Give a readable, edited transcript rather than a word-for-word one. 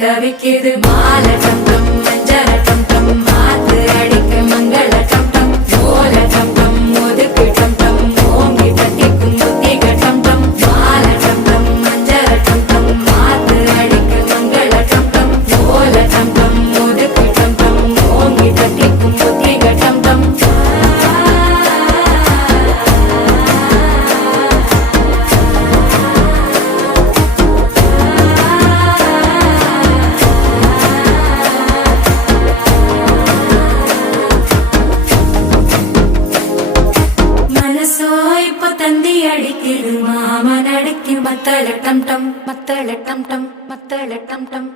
தவிக்குது மால டம் டம் மஞ்சள டம் டம் மாத்து அடிக்க மங்கள டம் டம் ஓல டம் டம் ஒதுக்கு டம் டம் ஓங்கி தட்டிக்கும் புத்திக டம் டம் மால டம் டம் மஞ்சள டம் டம் மாத்து அடிக்க மங்கள டம் டம் ஓல டம் டம் ஒதுக்கு டம் டம் ஓங்கி தட்டிக்கும் புத்திக டம் டம் தந்தி அடிக்குது மாமன் அடிக்கு மத்தள டம் டம் மத்தள டம் டம் மத்தள டம் டம்